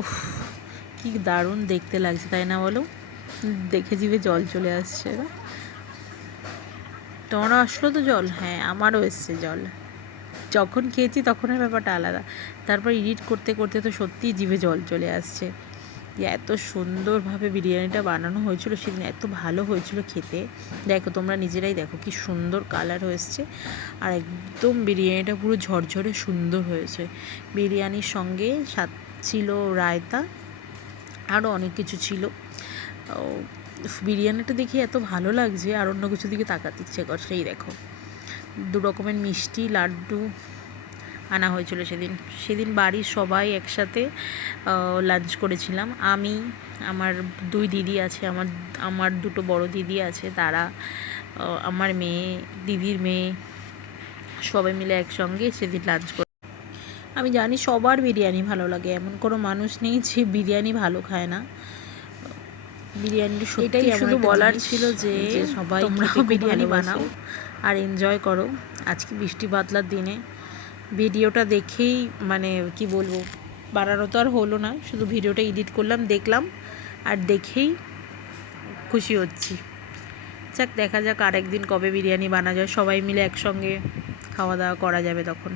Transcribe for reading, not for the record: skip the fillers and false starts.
উফ, কি দারুণ দেখতে লাগছে, তাই না বলো? দেখে জিভে জল চলে আসছে না? তোমারও আসলো তো জল? হ্যাঁ, আমারও এসছে জল। যখন খেয়েছি তখনের ব্যাপারটা আলাদা, তারপর এডিট করতে করতে তো সত্যিই জিভে জল চলে আসছে। যে এত সুন্দরভাবে বিরিয়ানিটা বানানো হয়েছিল সেদিন, এত ভালো হয়েছিল খেতে। দেখো তোমরা নিজেরাই দেখো কি সুন্দর কালার হয়েছে, আর একদম বিরিয়ানিটা পুরো ঝরঝরে সুন্দর হয়েছে। বিরিয়ানির সঙ্গে সাথে ছিল রায়তা, আরও অনেক কিছু ছিল। বিরিয়ানিটা দেখে এত ভালো লাগছে, আর অন্য কিছুর দিকে তাকাতে ইচ্ছে করছে। এই দেখো, 2 রকমের মিষ্টি লাড্ডু আনা হয়েছিল সেদিন। সেদিন বাড়ির সবাই একসাথে লাঞ্চ করেছিলাম। আমি, আমার 2 দিদি আছে, আমার 2টো বড় দিদি আছে, তারা, আমার মেয়ে, দিদির মেয়ে, সবাই মিলে একসঙ্গে সেদিন লাঞ্চ করে। আমি জানি সবার বিরিয়ানি ভালো লাগে, এমন কোনো মানুষ নেই যে বিরিয়ানি ভালো খায় না। বিরিয়ানির এটাই শুধু বলার ছিল যে সবাই তোমরাও বিরিয়ানি বানাও আর এনজয় করো আজকে বৃষ্টি বাদলার দিনে। ভিডিওটা দেখেই মানে কি বলবো, বানানো তো আর হলো না, শুধু ভিডিওটা এডিট করলাম, দেখলাম, আর দেখেই খুশি হচ্ছি। যাক, দেখা যাক আরেকদিন কবে বিরিয়ানি বানা যায়, সবাই মিলে একসঙ্গে খাওয়া দাওয়া করা যাবে তখন।